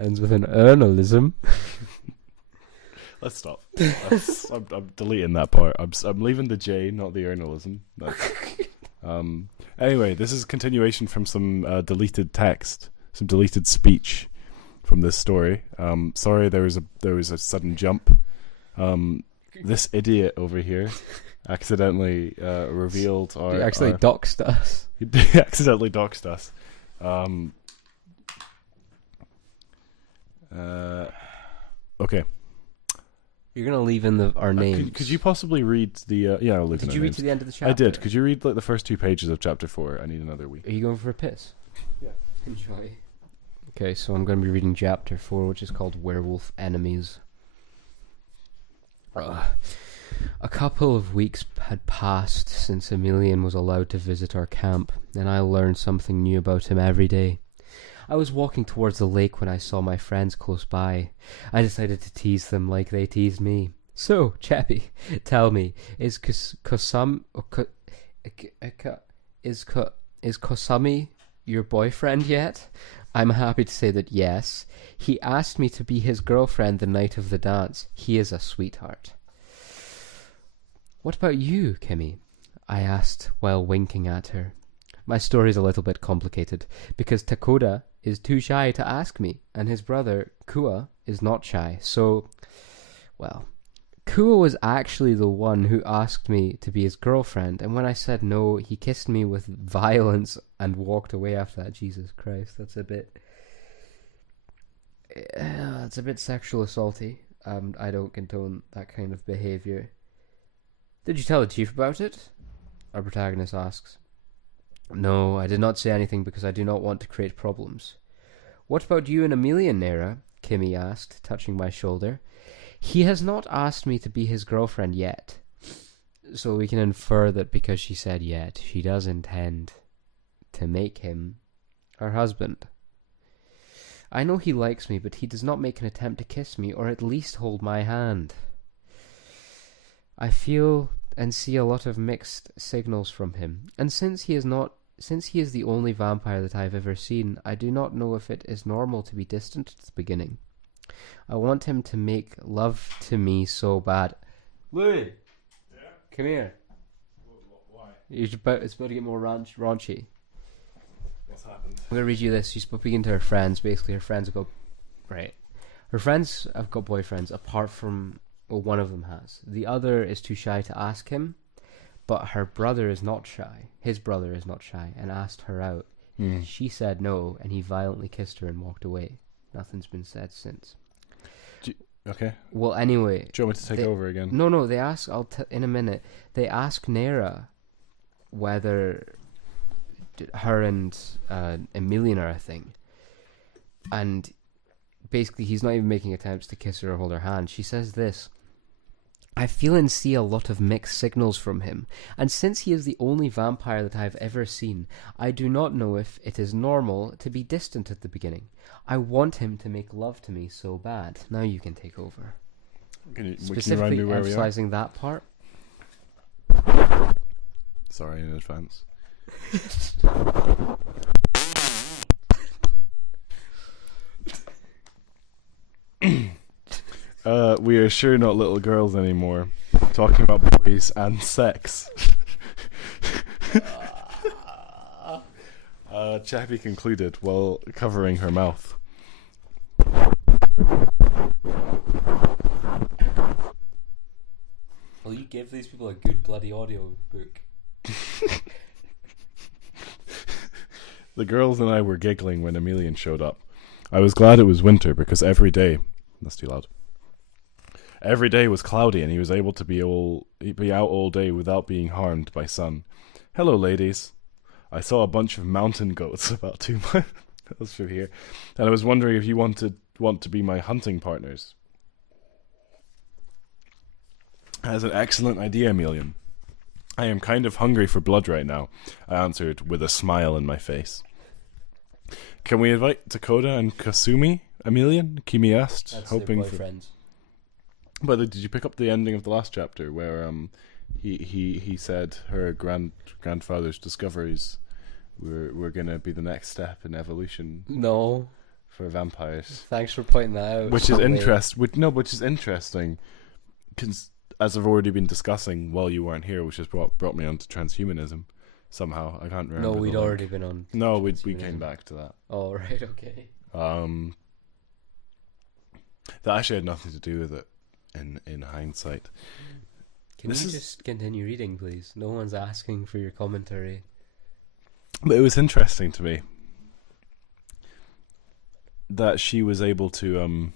ends with an urnalism. Let's stop. I'm deleting that part. I'm leaving the J, not the urnalism. Anyway, this is a continuation from some deleted text, some deleted speech from this story. Sorry, there was a sudden jump. This idiot over here accidentally revealed our. He actually doxed us. He accidentally doxed us. Okay. You're gonna leave in our names. Could you possibly read the? Yeah, I'll leave. Did in you our read names. to the end of the chapter? I did. Could you read like the first 2 pages of chapter 4? I need another week. Are you going for a piss? Yeah. Enjoy. Okay, so I'm going to be reading chapter 4, which is called Werewolf Enemies. A couple of weeks had passed since Emilian was allowed to visit our camp, and I learned something new about him every day. I was walking towards the lake when I saw my friends close by. I decided to tease them like they teased me. So, Chappie, tell me, is Kosami your boyfriend yet? I'm happy to say that yes. He asked me to be his girlfriend the night of the dance. He is a sweetheart. What about you, Kimmy? I asked while winking at her. My story's a little bit complicated, because Takoda is too shy to ask me, and his brother, Kua, is not shy, so... Well, Kua was actually the one who asked me to be his girlfriend, and when I said no, he kissed me with violence and walked away after that. Jesus Christ, that's a bit... it's a bit sexual assaulty. I don't condone that kind of behaviour. Did you tell the chief about it? Our protagonist asks. No, I did not say anything because I do not want to create problems. What about you and Amelia, Nera? Kimmy asked, touching my shoulder. He has not asked me to be his girlfriend yet. So we can infer that because she said yet, she does intend to make him her husband. I know he likes me, but he does not make an attempt to kiss me or at least hold my hand. I feel and see a lot of mixed signals from him, and since he is the only vampire that I have ever seen, I do not know if it is normal to be distant at the beginning. I want him to make love to me so bad. Louis! Yeah? Come here. Why? It's about to get more raunchy. What's happened? I'm going to read you this. She's speaking to her friends. Basically, her friends have got... Right. Her friends have got boyfriends, apart from... Well, one of them has. The other is too shy to ask him, but her brother is not shy. His brother is not shy, and asked her out. She said no, and he violently kissed her and walked away. Nothing's been said since. Okay. Well, anyway... Do you want me to take over again? No, they ask... in a minute. They ask Nera whether her and Emilian are a thing. And basically, he's not even making attempts to kiss her or hold her hand. She says this: I feel and see a lot of mixed signals from him, and since he is the only vampire that I have ever seen, I do not know if it is normal to be distant at the beginning. I want him to make love to me so bad. Now you can take over. Specifically emphasizing that part. Sorry in advance. We are sure not little girls anymore. Talking about boys and sex. Chappie concluded while covering her mouth. Will you give these people a good bloody audio book? The girls and I were giggling when Emilian showed up. I was glad it was winter because every day... That's too loud. Every day was cloudy and he was able to be out all day without being harmed by sun. Hello, ladies. I saw a bunch of mountain goats about 2 miles from here, and I was wondering if you want to be my hunting partners. That's an excellent idea, Emilian. I am kind of hungry for blood right now, I answered with a smile in my face. Can we invite Takoda and Kasumi, Emilian? Kimi asked, That's hoping their boyfriends. But did you pick up the ending of the last chapter where he said her grandfather's discoveries were gonna be the next step in evolution? No. For vampires. Thanks for pointing that out. Which is which is interesting, because as I've already been discussing while you weren't here, which has brought me onto transhumanism. Somehow I can't remember. No, we'd already been on. No, we came back to that. Oh right, okay. That actually had nothing to do with it. In hindsight, can you just continue reading, please? No one's asking for your commentary. But it was interesting to me that she was able to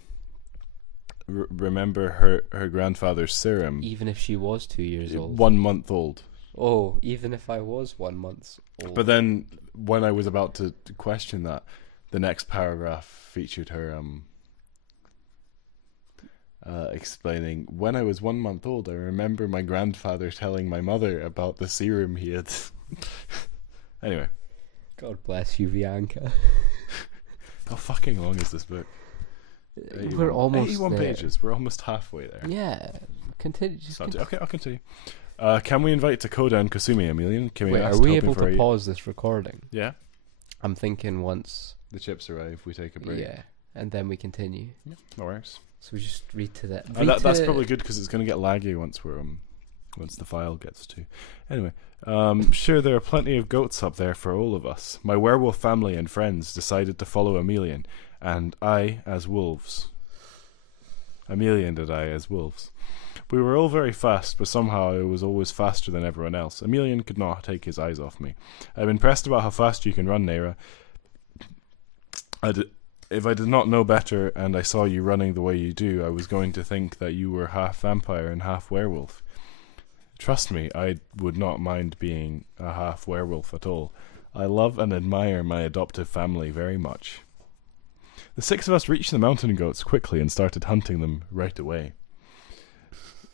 remember her grandfather's serum, even if she was 2 years old. 1 month old. Oh, even if I was 1 month old. But then, when I was about to question that, the next paragraph featured her explaining, when I was 1 month old, I remember my grandfather telling my mother about the serum he had. Anyway. God bless you, Bianca. How fucking long is this book? We're almost 81 there. pages. We're almost halfway there. Yeah. Continue. Just Okay, I'll continue. Can we invite Dakota and Kasumi, Emilian? Can we Wait, ask are we help able for to a- pause this recording? Yeah. I'm thinking once. The chips arrive, we take a break. Yeah. And then we continue. Yeah, no worries. So we just read to that. That's probably good because it's going to get laggy once once the file gets to. Anyway, sure, there are plenty of goats up there for all of us. My werewolf family and friends decided to follow Emilian, and I as wolves. Emilian and I as wolves. We were all very fast, but somehow I was always faster than everyone else. Emilian could not take his eyes off me. I'm impressed about how fast you can run, Neira. If I did not know better and I saw you running the way you do, I was going to think that you were half vampire and half werewolf. Trust me, I would not mind being a half werewolf at all. I love and admire my adoptive family very much. The 6 of us reached the mountain goats quickly and started hunting them right away.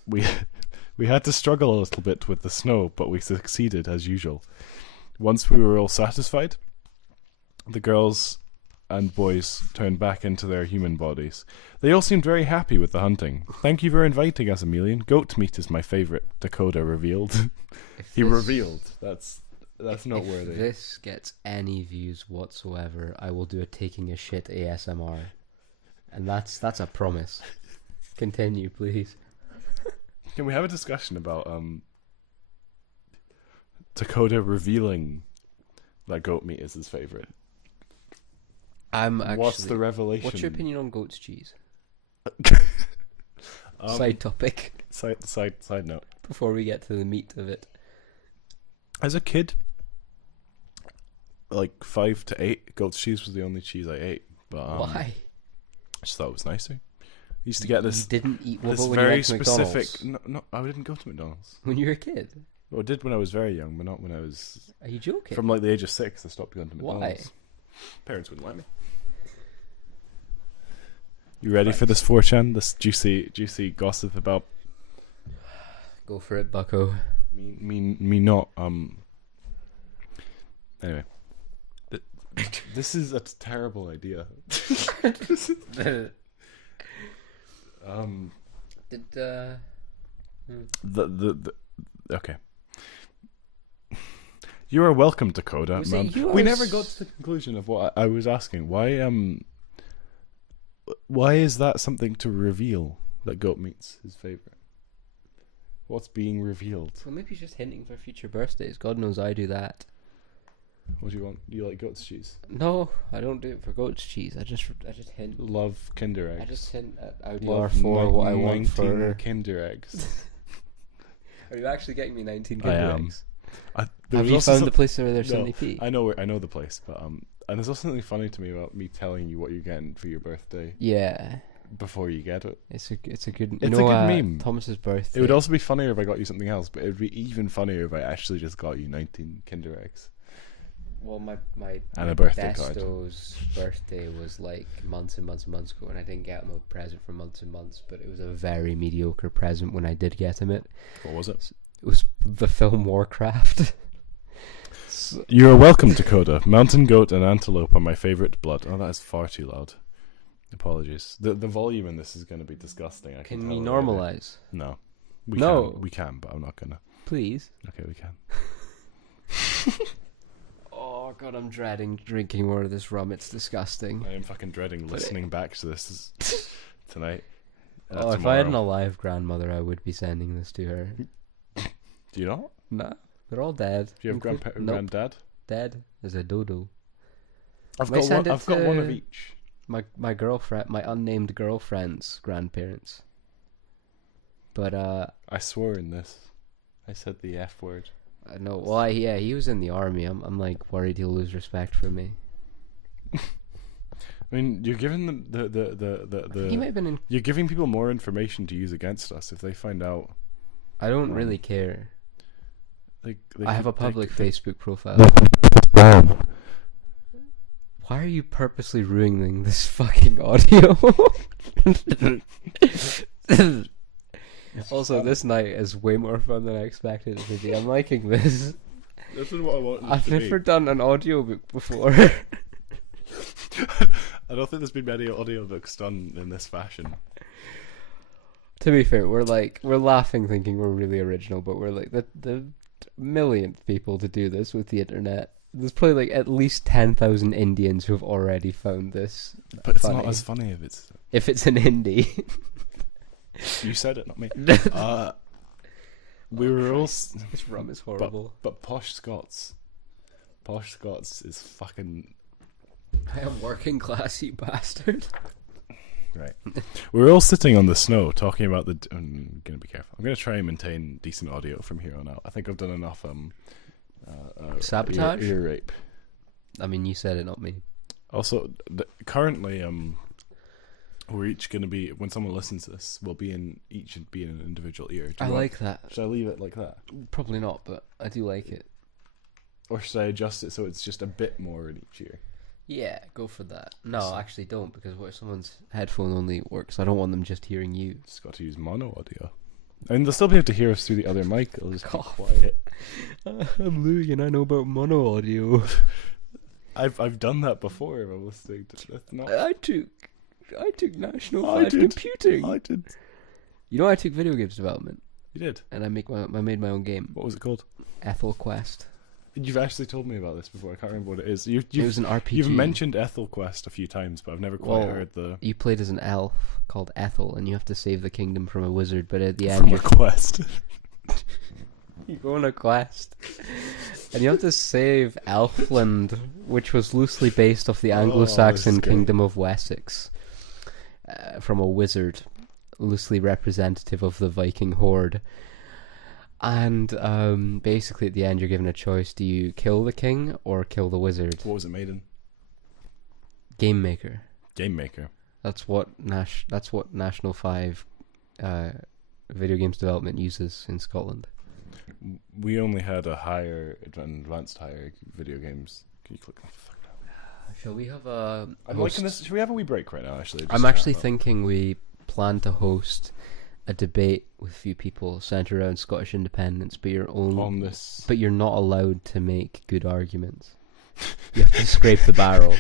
We had to struggle a little bit with the snow, but we succeeded as usual. Once we were all satisfied, the girls and boys turned back into their human bodies. They all seemed very happy with the hunting. Thank you for inviting us, Emilian. Goat meat is my favourite, Dakota revealed. He revealed. That's noteworthy. If this gets any views whatsoever, I will do a taking a shit ASMR. And that's a promise. Continue, please. Can we have a discussion about Dakota revealing that goat meat is his favourite? What's the revelation? What's your opinion on goat's cheese? Um, Side topic. Side note. Before we get to the meat of it. As a kid, like 5 to 8, goat's cheese was the only cheese I ate. But Why? I just thought it was nicer. I used to get this. You didn't eat This Wubba when very you went to specific. McDonald's? No, I didn't go to McDonald's. When you were a kid? Well, I did when I was very young, but not when I was Are you joking? from like the age of 6. I stopped going to Why? McDonald's. Parents wouldn't let me. You ready for this 4chan? This juicy gossip about Go for it, bucko. me not. Anyway, this is a terrible idea. Okay. You are welcome, Dakota. Was it yours? We never got to the conclusion of what I was asking. Why is that something to reveal that goat meat's his favorite? What's being revealed? Well, maybe he's just hinting for future birthdays. God knows I do that. What do you want? You like goat's cheese? No, I don't do it for goat's cheese. I just hint. Love Kinder eggs. I just hint at Love IDR4 what I want 19 for. Kinder eggs. Are you actually getting me 19 I Kinder am. eggs? Have Have you found the place where they're Sunny P? I know the place, but and there's also something funny to me about me telling you what you're getting for your birthday Yeah, before you get it. it's a good. It's a good meme. Thomas's birthday. It would also be funnier if I got you something else, but it would be even funnier if I actually just got you 19 Kinder eggs. Well, my And a birthday card. besto's birthday was like months and months and months ago, and I didn't get him a present for months and months. But it was a very mediocre present when I did get him it. What was it? It was the film Warcraft. You are welcome, Dakota. Mountain goat and antelope are my favourite blood. Oh, that is far too loud. Apologies. The volume in this is going to be disgusting. I Can tell we already. normalize, No. No. We can, but I'm not gonna. please? Okay, we can. Oh god, I'm dreading drinking more of this rum. It's disgusting. I am fucking dreading listening back to this tonight. Oh, if I had an alive grandmother, I would be sending this to her. Do you not? Nah, they're all dead. Do you have Nope. granddad? Dead as a dodo. I've May I got send one. it I've got one of to- each. My girlfriend, my unnamed girlfriend's grandparents. But I swore in this. I said the F word. I know. Well, yeah, he was in the army. I'm like worried he'll lose respect for me. I mean, you're giving them the He might have been in. you're giving people more information to use against us if they find out. I don't really care. They I have a could- public they- Facebook profile. Why are you purposely ruining this fucking audio? Also, this night is way more fun than I expected it to be. I'm liking this. This is what I want. I've never done an audiobook before. I don't think there's been many audiobooks done in this fashion. To be fair, we're laughing thinking we're really original, but we're like the millionth people to do this with the internet. There's probably like at least 10,000 Indians who have already found this. But it's funny. not as funny If it's an indie. You said it, not me. We were all... This rum is horrible. But Posh Scots is fucking... I am working class, you bastard. Right. We were all sitting on the snow talking about the... I'm going to be careful. I'm going to try and maintain decent audio from here on out. I think I've done enough sabotage? Ear rape. I mean, you said it, not me. Also, currently, we're each going to be... When someone listens to this, we'll be in an individual ear. I like that. Should I leave it like that? Probably not, but I do like it. Or should I adjust it so it's just a bit more in each ear? Yeah, go for that. No, actually don't, because what if someone's headphone only works? I don't want them just hearing you. Just got to use mono audio. I mean, they'll still be able to hear us through the other mic. It'll just be Cough. quiet. I'm Louis and I know about mono audio. I've done that before. I'm listening to that's not. I took National I 5 did. computing. I did. You know, I took video games development, You did. and I made my own game, What was it called? Ethel Quest. You've actually told me about this before. I can't remember what it is. It was an RPG. You've mentioned Ethel Quest a few times, but I've never quite heard the You played as an elf called Ethel, and you have to save the kingdom from a wizard. But at the end, from you're a quest. You go on a quest, and you have to save Elfland, which was loosely based off the Anglo-Saxon great. kingdom of Wessex, from a wizard, loosely representative of the Viking horde. And basically, at the end, you're given a choice: do you kill the king or kill the wizard? What was it made in? Game Maker. Game Maker. That's what National 5 video games development uses in Scotland. We only had a advanced higher video games. Can you click on the fuck now? Shall we have a I'm host? liking this. Should we have a wee break right now? Actually, I'm actually thinking we plan to host a debate with a few people centered around Scottish independence, but on this. but you're not allowed to make good arguments. You have to scrape the barrel.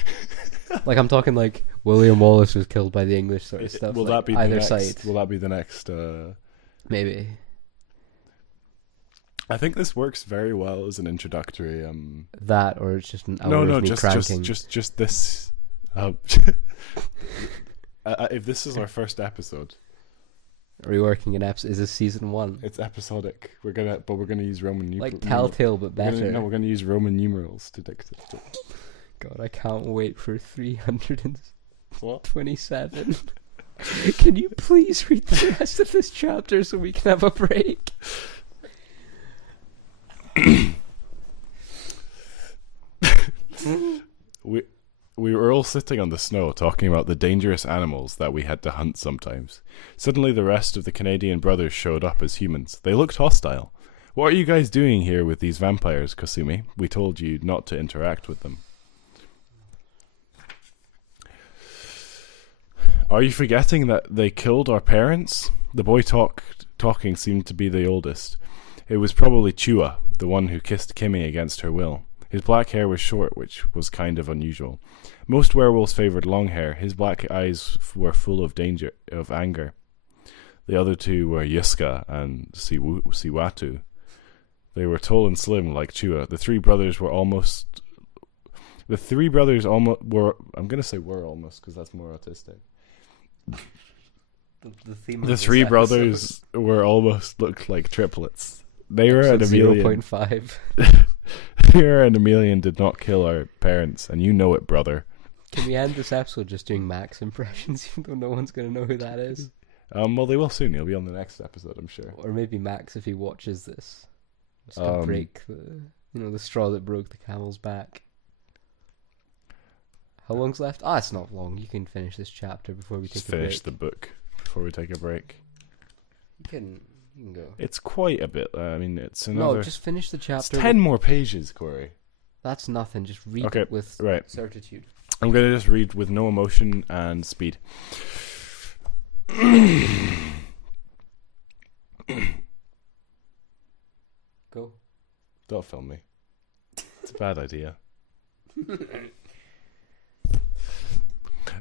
Like I'm talking like William Wallace was killed by the English sort of stuff. Will like that be either the next, side? Will that be the next? Maybe. I think this works very well as an introductory. That, or it's just an hour of me cranking. just this. If this is our first episode, Reworking an episode is a season 1. it's episodic. We're gonna use Roman numerals. Like Telltale, but better. No, we're gonna use Roman numerals to dictate. God, I can't wait for 327. What? Can you please read the rest of this chapter so we can have a break? We were all sitting on the snow talking about the dangerous animals that we had to hunt sometimes. Suddenly the rest of the Canadian brothers showed up as humans. They looked hostile. What are you guys doing here with these vampires, Kasumi? We told you not to interact with them. Are you forgetting that they killed our parents? The boy talking seemed to be the oldest. It was probably Chua, the one who kissed Kimmy against her will. His black hair was short, which was kind of unusual. Most werewolves favored long hair. His black eyes were full of anger. The other two were Yiska and Siwatu. They were tall and slim like Chua. The three brothers were almost... I'm going to say were almost, because that's more autistic. The three brothers were almost looked like triplets. They were at a million. 0.5. Here and Emilian did not kill our parents, and you know it, brother. Can we end this episode just doing Max impressions, even though no one's going to know who that is? Well, they will soon. He'll be on the next episode, I'm sure. Or maybe Max, if he watches this, just to break the straw that broke the camel's back. How long's left? It's not long. You can finish this chapter before we take a break. Finish the book before we take a break. You can go. It's quite a bit. It's another... No, just finish the chapter. It's 10 more pages, Corey. That's nothing. Just read it with certitude. I'm going to just read with no emotion and speed. Go. Don't film me. It's a bad idea.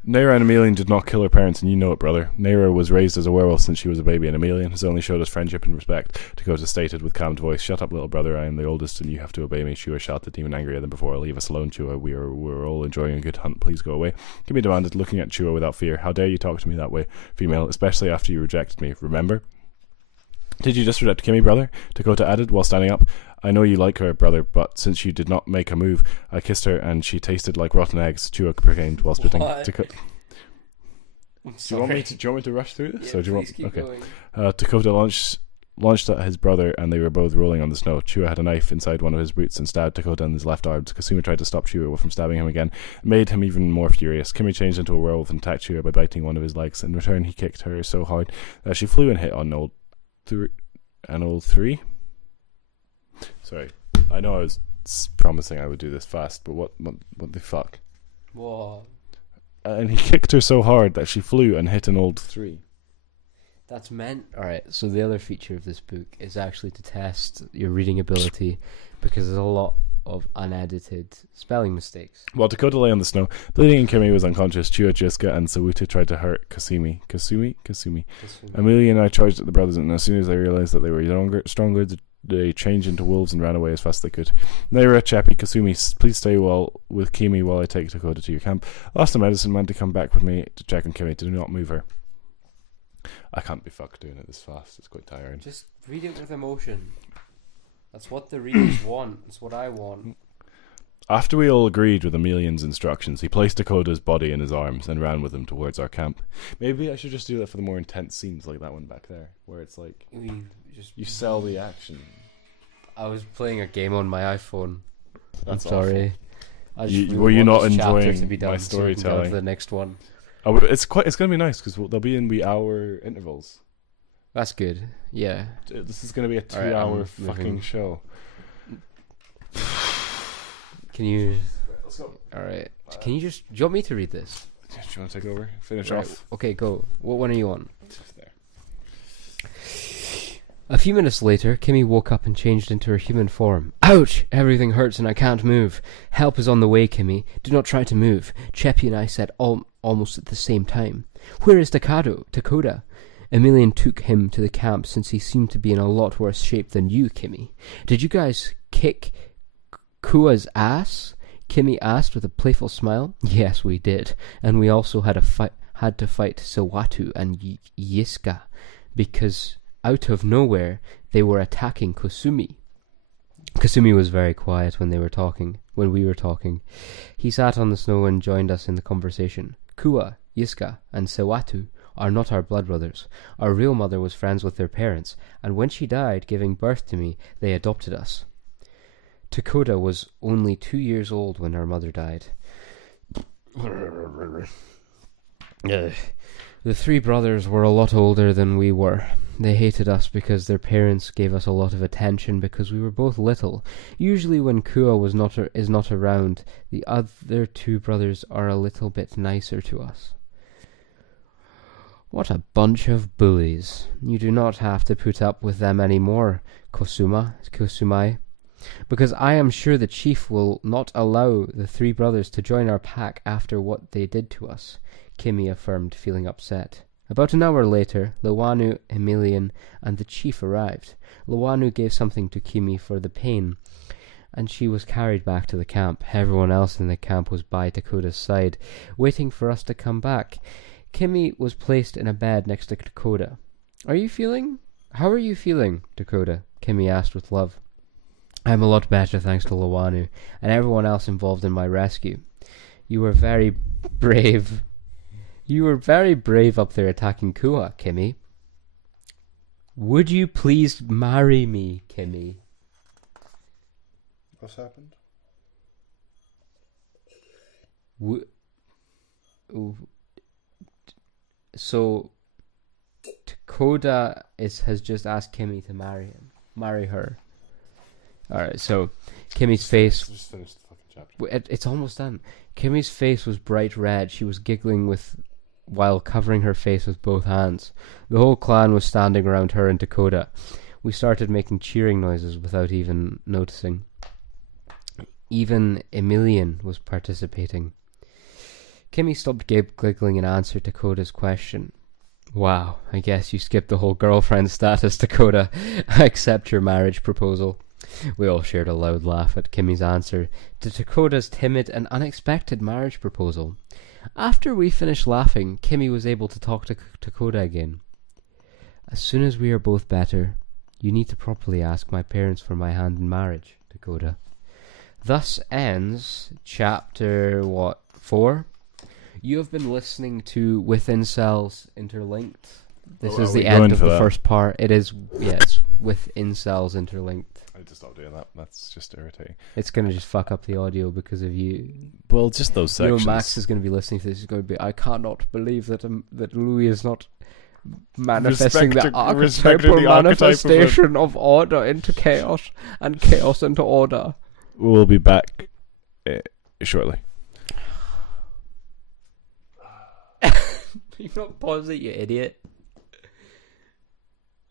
Naira and Emelian did not kill her parents, and you know it, brother. Naira was raised as a werewolf since she was a baby, and Emelian has only showed us friendship and respect. Dakota stated with calmed voice, "Shut up, little brother. I am the oldest, and you have to obey me." Chua shot the demon angrier than before. "Leave us alone, Chua. We're all enjoying a good hunt. Please go away." Kimmy demanded, looking at Chua without fear. "How dare you talk to me that way, female, especially after you rejected me. Remember?" "Did you just reject Kimmy, brother?" Dakota added while standing up. "I know you like her, brother, but since you did not make a move, I kissed her and she tasted like rotten eggs," Chua proclaimed while spitting. What? Do you want me to rush through this? Yeah, Or do you want? please keep Okay. going. Dakota launched at his brother, and they were both rolling on the snow. Chua had a knife inside one of his boots and stabbed Dakota in his left arm. Kasumi tried to stop Chua from stabbing him again. It made him even more furious. Kimmy changed into a werewolf and attacked Chua by biting one of his legs. In return, he kicked her so hard that she flew and hit on old three. Sorry, I know I was promising I would do this fast, but what the fuck? Whoa. And he kicked her so hard that she flew and hit an old 3. That's meant. Alright, so the other feature of this book is actually to test your reading ability, because there's a lot of unedited spelling mistakes. While Dakota lay on the snow, bleeding, and Kimmy was unconscious, Chua, Jiska, and Sawuta tried to hurt Kasumi. Amelia and I charged at the brothers, and as soon as they realized that they were stronger, they changed into wolves and ran away as fast as they could. "Naira, Chappie, Kasumi, please stay with Kimi while I take Dakota to your camp. Lost the medicine man to come back with me to check on Kimmy. Do not move her." I can't be fucked doing it this fast. It's quite tiring. Just read it with emotion. That's what the readers want. That's what I want. After we all agreed with Emelian's instructions, he placed Dakota's body in his arms and ran with him towards our camp. Maybe I should just do that for the more intense scenes, like that one back there, where it's like you sell the action. I was playing a game on my iPhone. That's I'm sorry. I just really were you want not this chapter enjoying to be done my so we can go on to storytelling? the next one. It's going to be nice because they'll be in wee hour intervals. That's good. Yeah. This is going to be a 2 Alright, hour I'm fucking moving. show. Can you? Let's go. All right. Can you just? Do you want me to read this? Do you want to take over? Finish Right. off. Okay, go. What one are you on? There. A few minutes later, Kimmy woke up and changed into her human form. "Ouch! Everything hurts and I can't move. Help is on the way, Kimmy. Do not try to move," Cheppy and I said almost at the same time. "Where is Dakota? Emelian took him to the camp since he seemed to be in a lot worse shape than you, Kimmy. Did you guys kick Kua's ass?" Kimmy asked with a playful smile. "Yes, we did. And we also had to fight Sawatu and Yiska, because out of nowhere they were attacking Kasumi." Kasumi was very quiet when we were talking. He sat on the snow and joined us in the conversation. "Kua, Yiska, and Sawatu are not our blood brothers. Our real mother was friends with their parents, and when she died giving birth to me, they adopted us. Dakota was only 2 years old when our mother died. The 3 brothers were a lot older than we were. They hated us because their parents gave us a lot of attention because we were both little. Usually when Kua is not around, the other 2 brothers are a little bit nicer to us." "What a bunch of bullies. You do not have to put up with them anymore, Kusumai. Because I am sure the chief will not allow the 3 brothers to join our pack after what they did to us," Kimmy affirmed, feeling upset. About an hour later, Lawanu, Emelian, and the chief arrived. Lawanu gave something to Kimmy for the pain, and she was carried back to the camp. Everyone else in the camp was by Dakota's side, waiting for us to come back. Kimmy was placed in a bed next to Dakota. How are you feeling, Dakota?" Kimmy asked with love. "I'm a lot better thanks to Lawanu and everyone else involved in my rescue. You were very brave. Up there attacking Kua, Kimmy. Would you please marry me, Kimmy?" What's happened? So Dakota has just asked Kimmy to marry her. Alright, so Kimmy's face... Just finish the fucking chapter. It's almost done. Kimmy's face was bright red. She was giggling while covering her face with both hands. The whole clan was standing around her and Dakota. We started making cheering noises without even noticing. Even Emelian was participating. Kimmy stopped giggling in answer to Coda's question. Wow, I guess you skipped the whole girlfriend status, Dakota. I accept your marriage proposal. We all shared a loud laugh at Kimmy's answer to Dakota's timid and unexpected marriage proposal. After we finished laughing, Kimmy was able to talk to Dakota again. As soon as we are both better, you need to properly ask my parents for my hand in marriage, Dakota. Thus ends chapter, 4? You have been listening to Within Cells Interlinked. This is the end of the first part. It is, it's Within Cells Interlinked. I need to stop doing that. That's just irritating. It's going to just fuck up the audio because of you. Well, just those sections. Max is going to be listening to this. He's going to be, I cannot believe that that Louis is not manifesting the archetypal manifestation of order into chaos and chaos into order. We'll be back shortly. You not pause it, you idiot.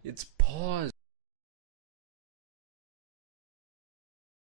It's pause.